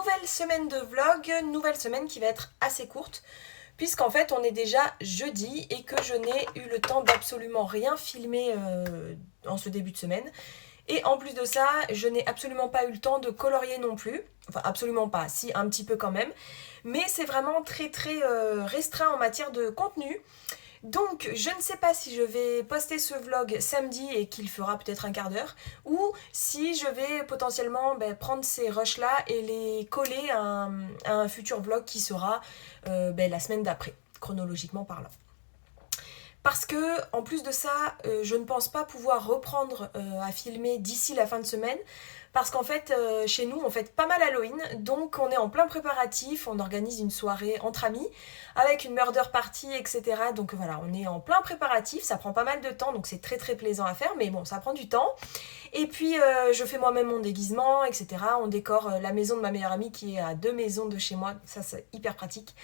nouvelle semaine de vlog, nouvelle semaine qui va être assez courte, puisqu'en fait on est déjà jeudi et que je n'ai eu le temps d'absolument rien filmer en ce début de semaine. Et en plus de ça, je n'ai absolument pas eu le temps de colorier non plus. Enfin, absolument pas, si, un petit peu quand même. Mais c'est vraiment très restreint en matière de contenu. Donc, je ne sais pas si je vais poster ce vlog samedi et qu'il fera peut-être un quart d'heure, ou si je vais potentiellement prendre ces rushs-là et les coller à un futur vlog qui sera la semaine d'après, chronologiquement parlant. Parce que, en plus de ça, je ne pense pas pouvoir reprendre à filmer d'ici la fin de semaine. Parce qu'en fait, chez nous, on fête pas mal Halloween. Donc, on est en plein préparatif. On organise une soirée entre amis avec une murder party, etc. Donc, voilà, on est en plein préparatif. Ça prend pas mal de temps. Donc, c'est très plaisant à faire. Mais bon, ça prend du temps. Et puis, je fais moi-même mon déguisement, etc. On décore la maison de ma meilleure amie qui est à 2 maisons de chez moi. Ça, c'est hyper pratique.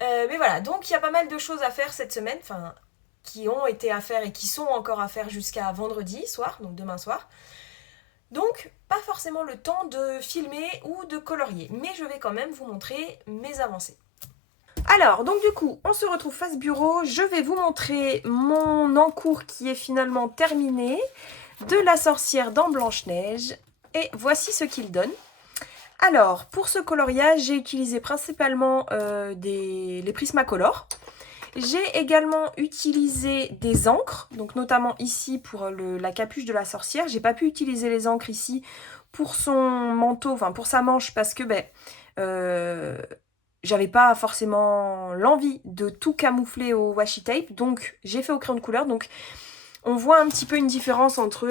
Mais voilà, donc il y a pas mal de choses à faire cette semaine. Enfin, qui ont été à faire et qui sont encore à faire jusqu'à vendredi soir, donc demain soir. Donc, pas forcément le temps de filmer ou de colorier, mais je vais quand même vous montrer mes avancées. Alors, donc du coup, on se retrouve face bureau. Je vais vous montrer mon encours qui est finalement terminé de la sorcière dans Blanche-Neige. Et voici ce qu'il donne. Alors, pour ce coloriage, j'ai utilisé principalement les Prismacolor. J'ai également utilisé des encres, donc notamment ici pour la capuche de la sorcière. J'ai pas pu utiliser les encres ici pour son manteau, enfin pour sa manche, parce que j'avais pas forcément l'envie de tout camoufler au washi tape, donc j'ai fait au crayon de couleur. Donc on voit un petit peu une différence entre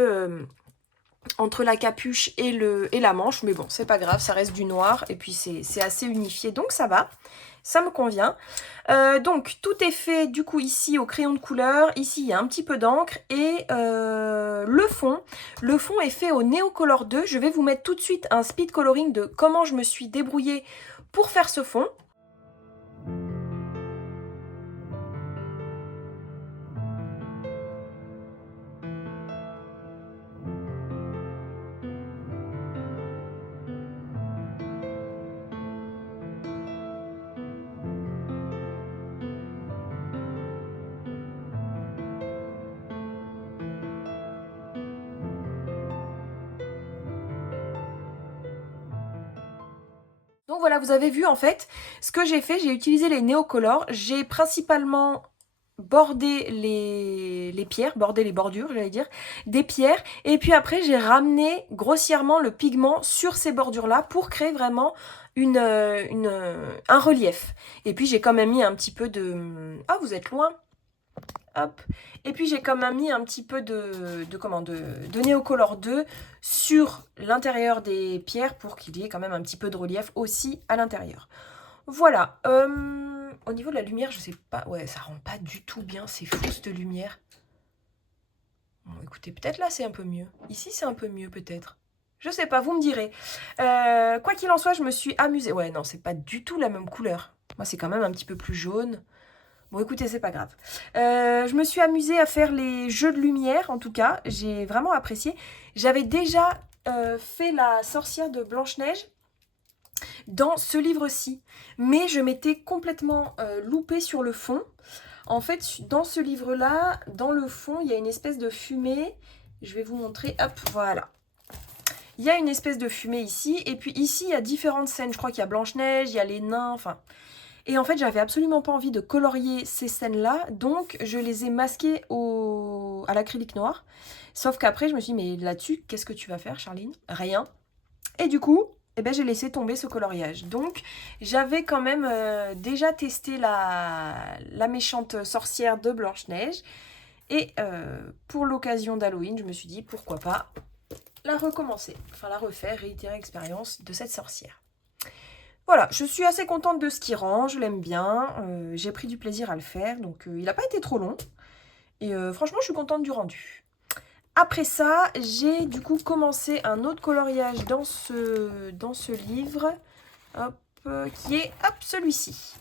la capuche et la manche, mais bon, c'est pas grave, ça reste du noir, et puis c'est assez unifié, donc ça va. Ça me convient. Donc, tout est fait, du coup, ici, au crayon de couleur. Ici, il y a un petit peu d'encre. Et le fond. Le fond est fait au Neocolor 2. Je vais vous mettre tout de suite un speed coloring de comment je me suis débrouillée pour faire ce fond. Donc voilà, vous avez vu en fait, ce que j'ai fait, j'ai utilisé les Neocolor. J'ai principalement bordé les pierres, bordé les bordures, j'allais dire, des pierres. Et puis après, j'ai ramené grossièrement le pigment sur ces bordures-là pour créer vraiment un relief. Et puis j'ai quand même mis un petit peu de... Ah, vous êtes loin. Hop. Et puis j'ai quand même mis un petit peu de Neocolor 2 sur l'intérieur des pierres pour qu'il y ait quand même un petit peu de relief aussi à l'intérieur. Voilà. Au niveau de la lumière, je sais pas. Ouais, ça rend pas du tout bien. C'est fou cette lumière. Bon, écoutez, peut-être là c'est un peu mieux. Ici c'est un peu mieux peut-être. Je sais pas, vous me direz. Quoi qu'il en soit, je me suis amusée. Ouais, non, c'est pas du tout la même couleur. Moi, c'est quand même un petit peu plus jaune. Bon, écoutez, c'est pas grave. Je me suis amusée à faire les jeux de lumière, en tout cas. J'ai vraiment apprécié. J'avais déjà fait la sorcière de Blanche-Neige dans ce livre-ci. Mais je m'étais complètement loupée sur le fond. En fait, dans ce livre-là, dans le fond, il y a une espèce de fumée. Je vais vous montrer. Hop, voilà. Il y a une espèce de fumée ici. Et puis ici, il y a différentes scènes. Je crois qu'il y a Blanche-Neige, il y a les nains, enfin... Et en fait, j'avais absolument pas envie de colorier ces scènes-là, donc je les ai masquées à l'acrylique noir. Sauf qu'après, je me suis dit, mais là-dessus, qu'est-ce que tu vas faire, Charline? Rien. Et du coup, eh ben, j'ai laissé tomber ce coloriage. Donc, j'avais quand même déjà testé la méchante sorcière de Blanche-Neige. Et pour l'occasion d'Halloween, je me suis dit, pourquoi pas la recommencer. Enfin, la refaire, réitérer l'expérience de cette sorcière. Voilà, je suis assez contente de ce qu'il rend, je l'aime bien, j'ai pris du plaisir à le faire, donc il n'a pas été trop long. Et franchement, je suis contente du rendu. Après ça, j'ai du coup commencé un autre coloriage dans ce livre, hop, qui est hop, celui-ci.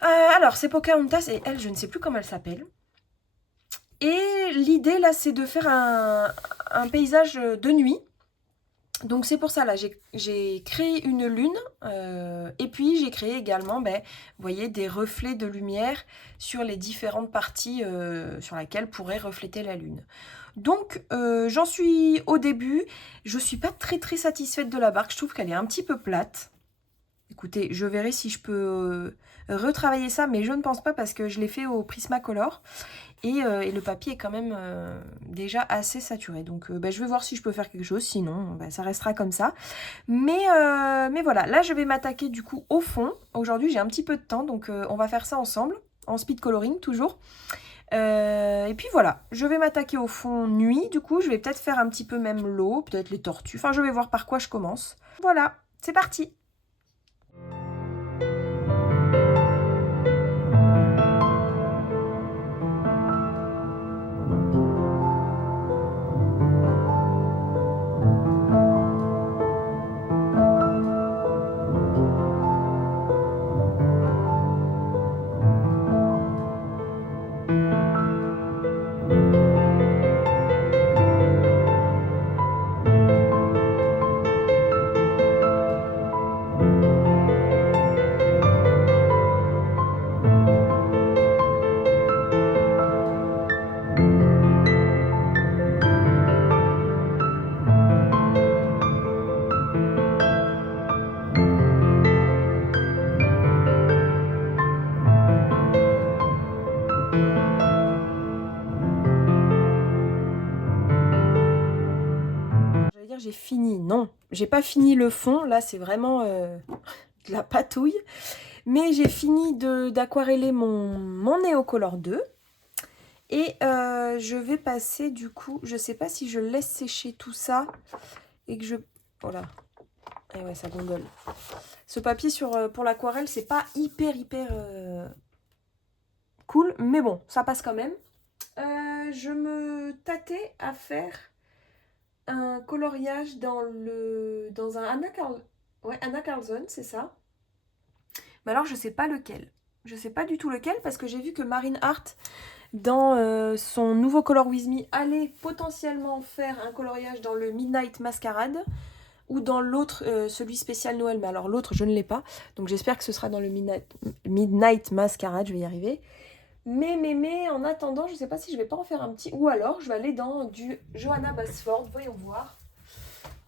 Alors, c'est Pocahontas et elle, je ne sais plus comment elle s'appelle. Et l'idée là, c'est de faire un paysage de nuit. Donc c'est pour ça, là, j'ai créé une lune, et puis j'ai créé également, vous voyez, des reflets de lumière sur les différentes parties sur lesquelles pourrait refléter la lune. Donc j'en suis au début, je suis pas très satisfaite de la barque, je trouve qu'elle est un petit peu plate. Écoutez, je verrai si je peux retravailler ça, mais je ne pense pas parce que je l'ai fait au Prismacolor. Et le papier est quand même déjà assez saturé. Donc je vais voir si je peux faire quelque chose, sinon ça restera comme ça. Mais voilà, là je vais m'attaquer du coup au fond. Aujourd'hui j'ai un petit peu de temps, donc on va faire ça ensemble, en speed coloring toujours. Et puis voilà, je vais m'attaquer au fond nuit, du coup je vais peut-être faire un petit peu même l'eau, peut-être les tortues. Enfin je vais voir par quoi je commence. Voilà, c'est parti! J'allais dire j'ai fini, non, j'ai pas fini le fond, là c'est vraiment de la patouille. Mais j'ai fini d'aquareller mon Neocolor 2. Et je vais passer du coup, je sais pas si je laisse sécher tout ça et que je... Voilà. Et ouais, ça gondole. Ce papier pour l'aquarelle, c'est pas hyper cool, mais bon, ça passe quand même. Je me tâtais à faire un coloriage dans un Anna Carlson, c'est ça. Mais alors, je sais pas lequel. Je sais pas du tout lequel parce que j'ai vu que Marine Art, dans son nouveau Color With Me, allait potentiellement faire un coloriage dans le Midnight Masquerade ou dans l'autre, celui spécial Noël. Mais alors l'autre, je ne l'ai pas. Donc j'espère que ce sera dans le Midnight Masquerade, je vais y arriver. Mais en attendant, je sais pas si je vais pas en faire un petit. Ou alors, je vais aller dans du Johanna Basford. Voyons voir.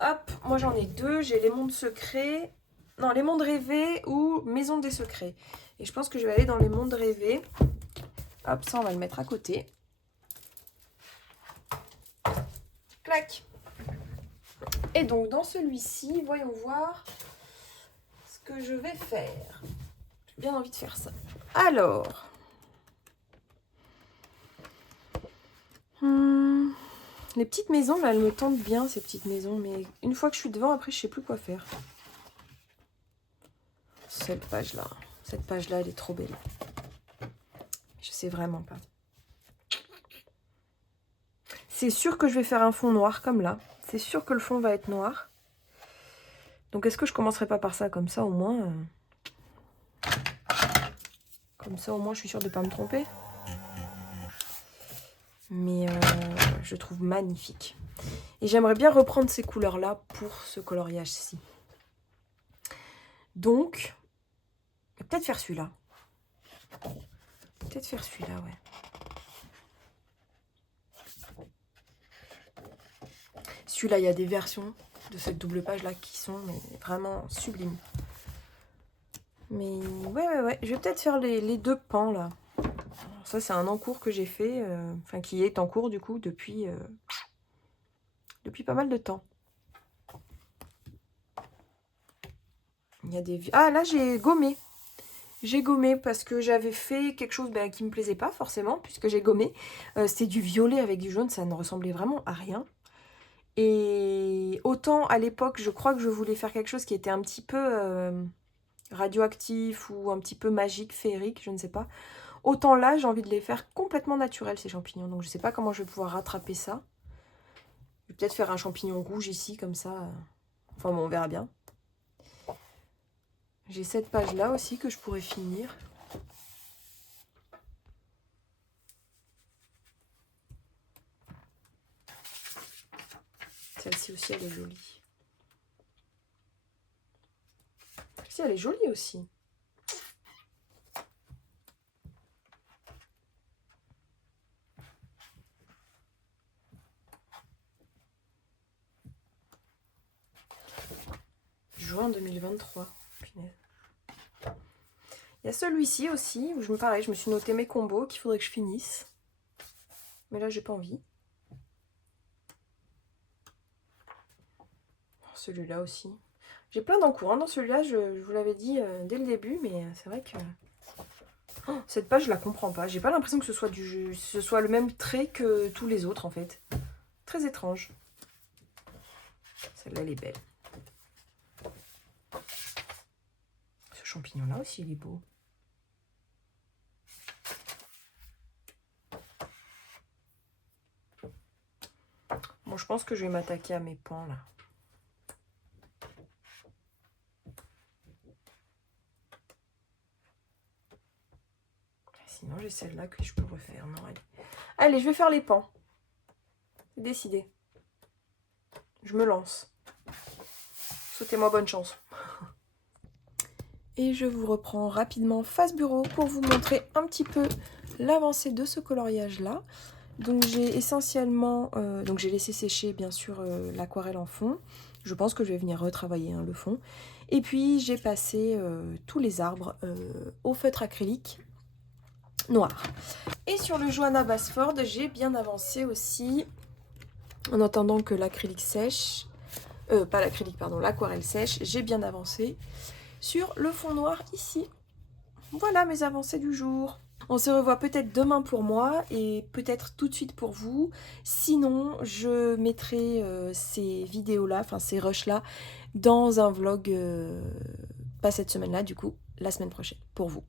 Hop, moi j'en ai deux. J'ai les mondes secrets. Non, les mondes rêvés ou Maison des secrets. Et je pense que je vais aller dans les mondes rêvés. Hop, ça on va le mettre à côté. Clac. Et donc dans celui-ci, voyons voir ce que je vais faire. J'ai bien envie de faire ça. Alors. Les petites maisons, là, elles me tentent bien, ces petites maisons. Mais une fois que je suis devant, après, je sais plus quoi faire. Cette page-là, elle est trop belle. Je sais vraiment pas. C'est sûr que je vais faire un fond noir comme là. C'est sûr que le fond va être noir. Donc est-ce que je commencerai pas par ça comme ça au moins Comme ça au moins je suis sûre de ne pas me tromper. Mais je trouve magnifique. Et j'aimerais bien reprendre ces couleurs-là pour ce coloriage-ci. Donc, peut-être faire celui-là. Peut-être faire celui-là, ouais. Celui-là, il y a des versions de cette double page-là qui sont vraiment sublimes. Mais ouais. Je vais peut-être faire les deux pans, là. Alors, ça, c'est un encours que j'ai fait, enfin, qui est en cours, du coup, depuis pas mal de temps. Il y a des... Ah, là, j'ai gommé. J'ai gommé parce que j'avais fait quelque chose qui me plaisait pas, forcément, puisque j'ai gommé. C'était du violet avec du jaune, ça ne ressemblait vraiment à rien. Et autant à l'époque, je crois que je voulais faire quelque chose qui était un petit peu radioactif ou un petit peu magique, féerique, je ne sais pas. Autant là, j'ai envie de les faire complètement naturels, ces champignons. Donc je ne sais pas comment je vais pouvoir rattraper ça. Je vais peut-être faire un champignon rouge ici, comme ça. Enfin bon, on verra bien. J'ai cette page-là aussi que je pourrais finir. Celle-ci aussi, elle est jolie. Si, elle est jolie aussi. Juin 2023. Punaise. Il y a celui-ci aussi, où je me suis noté mes combos qu'il faudrait que je finisse. Mais là, j'ai pas envie. Celui-là aussi. J'ai plein d'encours hein, dans celui-là, je vous l'avais dit dès le début, mais c'est vrai que... Oh, cette page, je la comprends pas. J'ai pas l'impression que ce soit le même trait que tous les autres, en fait. Très étrange. Celle-là, elle est belle. Ce champignon-là aussi, il est beau. Bon, je pense que je vais m'attaquer à mes pans, là. Sinon, j'ai celle-là que je peux refaire. Non, allez. Allez, je vais faire les pans. C'est décidé. Je me lance. Souhaitez-moi bonne chance. Et je vous reprends rapidement face bureau pour vous montrer un petit peu l'avancée de ce coloriage-là. Donc j'ai essentiellement, donc j'ai laissé sécher bien sûr l'aquarelle en fond. Je pense que je vais venir retravailler hein, le fond. Et puis j'ai passé tous les arbres au feutre acrylique noir. Et sur le Johanna Basford, j'ai bien avancé aussi en attendant que l'acrylique sèche. Pas l'acrylique, pardon, l'aquarelle sèche. J'ai bien avancé sur le fond noir ici. Voilà mes avancées du jour. On se revoit peut-être demain pour moi et peut-être tout de suite pour vous. Sinon, je mettrai ces vidéos-là, enfin ces rushs-là, dans un vlog, pas cette semaine-là, du coup, la semaine prochaine, pour vous.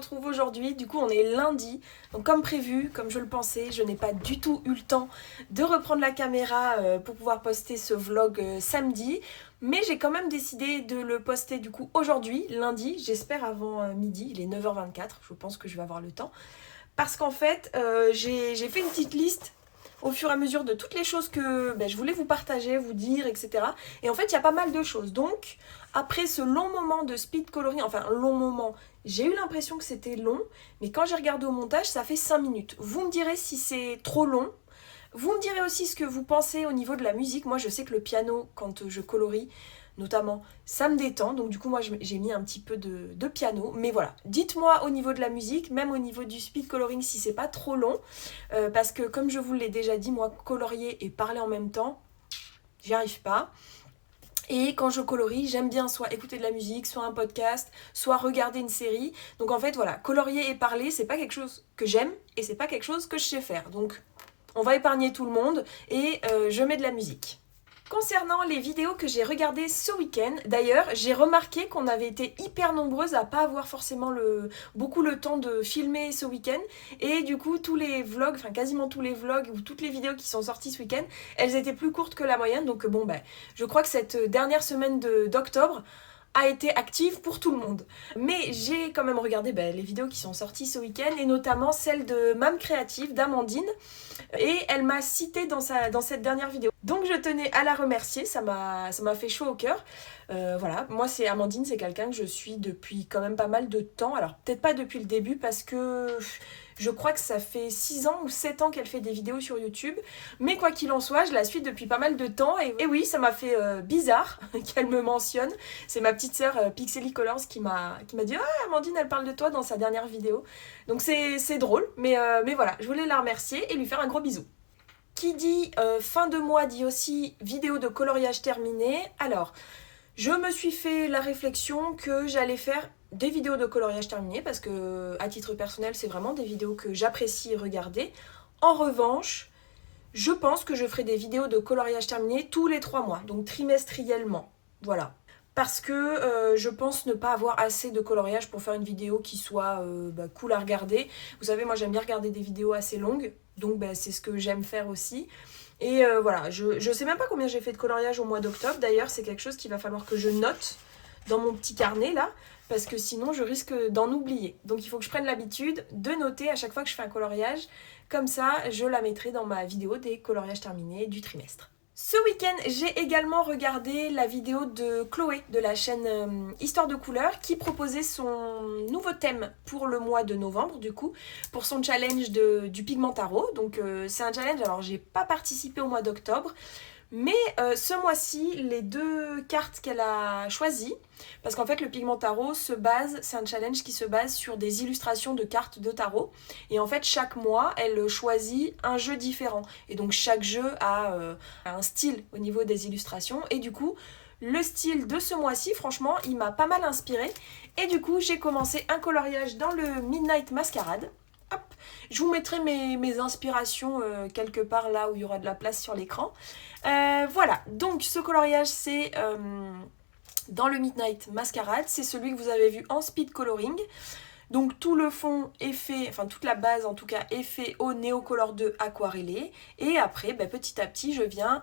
retrouve aujourd'hui. Du coup, on est lundi. Donc comme prévu, comme je le pensais, je n'ai pas du tout eu le temps de reprendre la caméra pour pouvoir poster ce vlog samedi. Mais j'ai quand même décidé de le poster du coup aujourd'hui, lundi, j'espère avant midi, il est 9h24, je pense que je vais avoir le temps. Parce qu'en fait, j'ai fait une petite liste au fur et à mesure de toutes les choses que je voulais vous partager, vous dire, etc. Et en fait, il y a pas mal de choses. Donc, après ce long moment de speed coloring, enfin, long moment, j'ai eu l'impression que c'était long, mais quand j'ai regardé au montage, ça fait 5 minutes. Vous me direz si c'est trop long. Vous me direz aussi ce que vous pensez au niveau de la musique. Moi, je sais que le piano, quand je colorie, notamment, ça me détend. Donc du coup, moi, j'ai mis un petit peu de piano. Mais voilà, dites-moi au niveau de la musique, même au niveau du speed coloring, si c'est pas trop long. Parce que comme je vous l'ai déjà dit, moi, colorier et parler en même temps, j'y arrive pas. Et quand je colorie, j'aime bien soit écouter de la musique, soit un podcast, soit regarder une série. Donc en fait, voilà, colorier et parler, c'est pas quelque chose que j'aime et c'est pas quelque chose que je sais faire. Donc on va épargner tout le monde et je mets de la musique. Concernant les vidéos que j'ai regardées ce week-end, d'ailleurs, j'ai remarqué qu'on avait été hyper nombreuses à pas avoir forcément beaucoup le temps de filmer ce week-end. Et du coup, tous les vlogs, enfin quasiment tous les vlogs ou toutes les vidéos qui sont sorties ce week-end, elles étaient plus courtes que la moyenne. Donc bon, je crois que cette dernière semaine d'octobre a été active pour tout le monde. Mais j'ai quand même regardé les vidéos qui sont sorties ce week-end et notamment celle de Mam Créative d'Amandine et elle m'a citée dans cette dernière vidéo. Donc je tenais à la remercier, ça m'a fait chaud au cœur. Voilà, moi c'est Amandine, c'est quelqu'un que je suis depuis quand même pas mal de temps. Alors peut-être pas depuis le début parce que je crois que ça fait 6 ans ou 7 ans qu'elle fait des vidéos sur YouTube. Mais quoi qu'il en soit, je la suis depuis pas mal de temps. Et oui, ça m'a fait bizarre qu'elle me mentionne. C'est ma petite sœur Pixely Colors qui m'a dit « Ah, Amandine, elle parle de toi dans sa dernière vidéo. » Donc c'est drôle, mais voilà, je voulais la remercier et lui faire un gros bisou. Qui dit fin de mois dit aussi vidéo de coloriage terminée. Alors, je me suis fait la réflexion que j'allais faire des vidéos de coloriage terminées parce que, à titre personnel, c'est vraiment des vidéos que j'apprécie regarder. En revanche, je pense que je ferai des vidéos de coloriage terminé tous les 3 mois, donc trimestriellement. Voilà. Parce que je pense ne pas avoir assez de coloriage pour faire une vidéo qui soit cool à regarder. Vous savez, moi j'aime bien regarder des vidéos assez longues, donc c'est ce que j'aime faire aussi. Et voilà, je sais même pas combien j'ai fait de coloriage au mois d'octobre. D'ailleurs, c'est quelque chose qu'il va falloir que je note dans mon petit carnet là, parce que sinon je risque d'en oublier. Donc il faut que je prenne l'habitude de noter à chaque fois que je fais un coloriage. Comme ça, je la mettrai dans ma vidéo des coloriages terminés du trimestre. Ce week-end, j'ai également regardé la vidéo de Chloé de la chaîne Histoire de couleurs qui proposait son nouveau thème pour le mois de novembre du coup, pour son challenge du Pigmentaro. Donc c'est un challenge, alors j'ai pas participé au mois d'octobre, mais ce mois-ci, les 2 cartes qu'elle a choisies, parce qu'en fait le Pigmentaro c'est un challenge qui se base sur des illustrations de cartes de tarot. Et en fait chaque mois, elle choisit un jeu différent. Et donc chaque jeu a un style au niveau des illustrations. Et du coup, le style de ce mois-ci, franchement, il m'a pas mal inspiré. Et du coup, j'ai commencé un coloriage dans le Midnight Masquerade. Hop, je vous mettrai mes inspirations quelque part là où il y aura de la place sur l'écran. Voilà, donc ce coloriage c'est dans le Midnight Masquerade, c'est celui que vous avez vu en speed coloring. Donc tout le fond est fait, enfin toute la base en tout cas est fait au Neocolor 2 aquarellé. Et après, petit à petit, je viens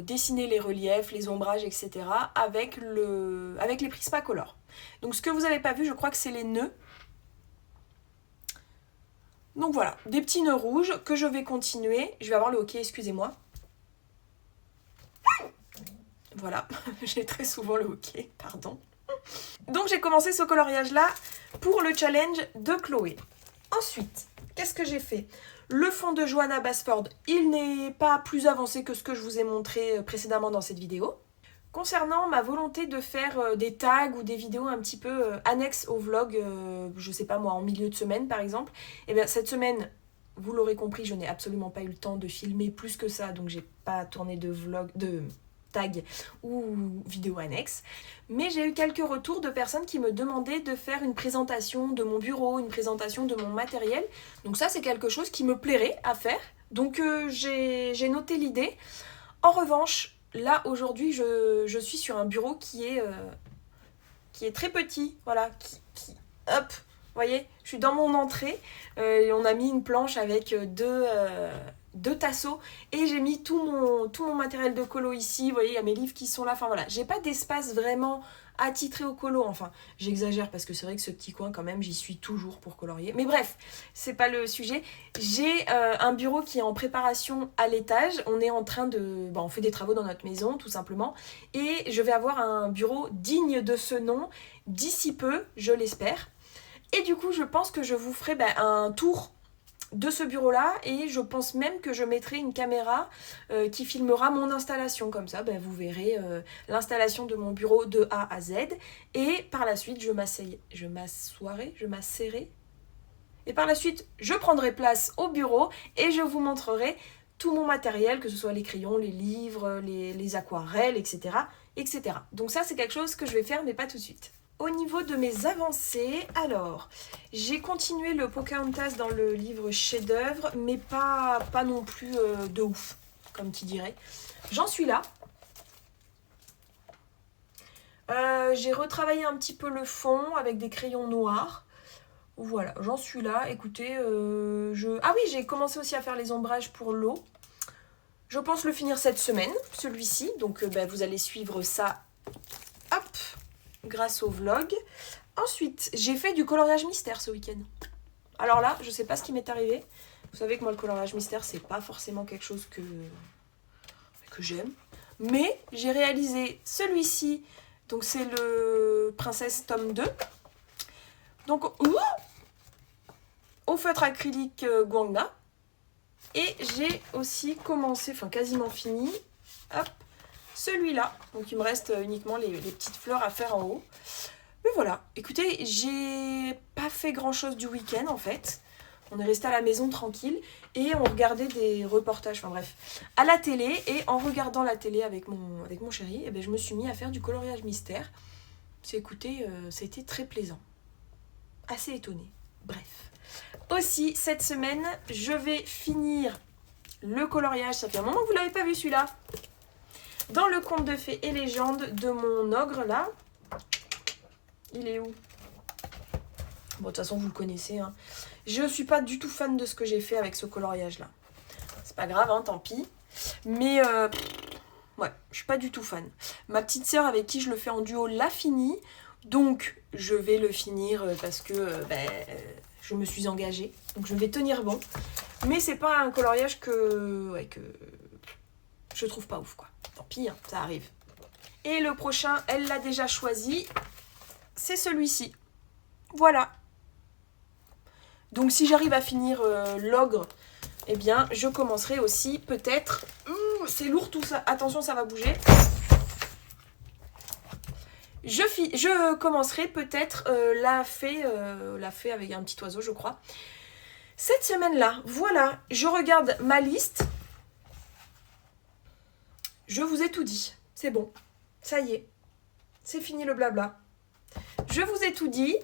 dessiner les reliefs, les ombrages, etc. avec les Prismacolor. Donc ce que vous n'avez pas vu, je crois que c'est les nœuds. Donc voilà, des petits nœuds rouges que je vais continuer. Je vais avoir le hockey, excusez-moi. Voilà, j'ai très souvent le hockey, pardon. Donc j'ai commencé ce coloriage-là pour le challenge de Chloé. Ensuite, qu'est-ce que j'ai fait? Le fond de Johanna Basford, il n'est pas plus avancé que ce que je vous ai montré précédemment dans cette vidéo. Concernant ma volonté de faire des tags ou des vidéos un petit peu annexes au vlog, je sais pas moi, en milieu de semaine par exemple, et bien cette semaine, vous l'aurez compris, je n'ai absolument pas eu le temps de filmer plus que ça, donc j'ai pas tourné de vlog, de tag ou vidéo annexe. Mais j'ai eu quelques retours de personnes qui me demandaient de faire une présentation de mon bureau, une présentation de mon matériel. Donc ça, c'est quelque chose qui me plairait à faire. Donc j'ai noté l'idée. En revanche, là, aujourd'hui, je suis sur un bureau qui est très petit. Voilà, hop, voyez, je suis dans mon entrée. Et on a mis une planche avec deux tasseaux. Et j'ai mis tout mon matériel de colo ici. Vous voyez, il y a mes livres qui sont là. Enfin voilà, j'ai pas d'espace vraiment attitré au colo. Enfin, j'exagère parce que c'est vrai que ce petit coin, quand même, j'y suis toujours pour colorier. Mais bref, c'est pas le sujet. J'ai un bureau qui est en préparation à l'étage. On est en train de... on fait des travaux dans notre maison, tout simplement. Et je vais avoir un bureau digne de ce nom d'ici peu, je l'espère. Et du coup, je pense que je vous ferai un tour de ce bureau-là et je pense même que je mettrai une caméra qui filmera mon installation. Comme ça, vous verrez l'installation de mon bureau de A à Z. Et par la suite, je m'asseoirai. Et par la suite, je prendrai place au bureau et je vous montrerai tout mon matériel, que ce soit les crayons, les livres, les aquarelles, etc., etc. Donc ça, c'est quelque chose que je vais faire, mais pas tout de suite. Au niveau de mes avancées, alors, j'ai continué le Pocahontas dans le livre chef-d'œuvre, mais pas non plus de ouf, comme qui dirait. J'en suis là. J'ai retravaillé un petit peu le fond avec des crayons noirs. Voilà, j'en suis là. Écoutez, ah oui, j'ai commencé aussi à faire les ombrages pour l'eau. Je pense le finir cette semaine, celui-ci. Donc, vous allez suivre ça, hop, grâce au vlog. Ensuite, j'ai fait du coloriage mystère ce week-end. Alors là, je sais pas ce qui m'est arrivé. Vous savez que moi, le coloriage mystère, c'est pas forcément quelque chose que j'aime. Mais j'ai réalisé celui-ci. Donc, c'est le Princesse tome 2. Donc, au feutre acrylique Guangna. Et j'ai aussi commencé, enfin quasiment fini, hop, celui-là. Donc il me reste uniquement les petites fleurs à faire en haut. Mais voilà, écoutez, j'ai pas fait grand-chose du week-end en fait. On est resté à la maison tranquille et on regardait des reportages, enfin bref, à la télé. Et en regardant la télé avec mon chéri, je me suis mis à faire du coloriage mystère. Écoutez, ça a été très plaisant. Assez étonnée. Bref. Aussi, cette semaine, je vais finir le coloriage. Ça fait un moment que vous ne l'avez pas vu celui-là. Dans le conte de fées et légendes de mon ogre, là. Il est où? Bon, de toute façon, vous le connaissez. Hein. Je ne suis pas du tout fan de ce que j'ai fait avec ce coloriage-là. C'est pas grave, hein, tant pis. Mais, ouais, je suis pas du tout fan. Ma petite sœur avec qui je le fais en duo l'a fini. Donc, je vais le finir parce que... je me suis engagée, donc je vais tenir bon. Mais c'est pas un coloriage que je trouve pas ouf, quoi. Tant pis, hein, ça arrive. Et le prochain, elle l'a déjà choisi, c'est celui-ci. Voilà. Donc si j'arrive à finir l'ogre, eh bien, je commencerai aussi peut-être... c'est lourd tout ça, attention, ça va bouger. Je commencerai peut-être la fée avec un petit oiseau, je crois. Cette semaine-là, voilà, je regarde ma liste. Je vous ai tout dit. C'est bon. Ça y est. C'est fini le blabla. Je vous ai tout dit.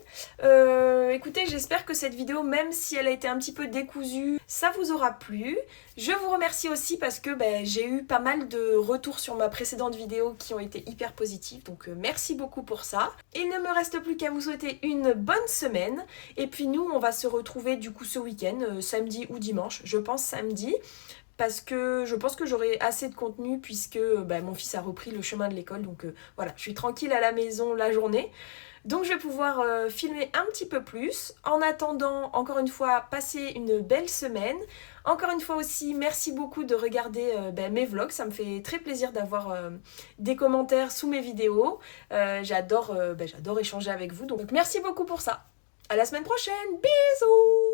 Écoutez, j'espère que cette vidéo, même si elle a été un petit peu décousue, ça vous aura plu. Je vous remercie aussi parce que j'ai eu pas mal de retours sur ma précédente vidéo qui ont été hyper positifs. Donc merci beaucoup pour ça. Il ne me reste plus qu'à vous souhaiter une bonne semaine. Et puis nous, on va se retrouver du coup ce week-end, samedi ou dimanche. Je pense samedi. Parce que je pense que j'aurai assez de contenu puisque mon fils a repris le chemin de l'école. Donc voilà, je suis tranquille à la maison la journée. Donc je vais pouvoir filmer un petit peu plus. En attendant, encore une fois, passez une belle semaine. Encore une fois aussi, merci beaucoup de regarder mes vlogs. Ça me fait très plaisir d'avoir des commentaires sous mes vidéos. J'adore échanger avec vous. Donc merci beaucoup pour ça. À la semaine prochaine. Bisous!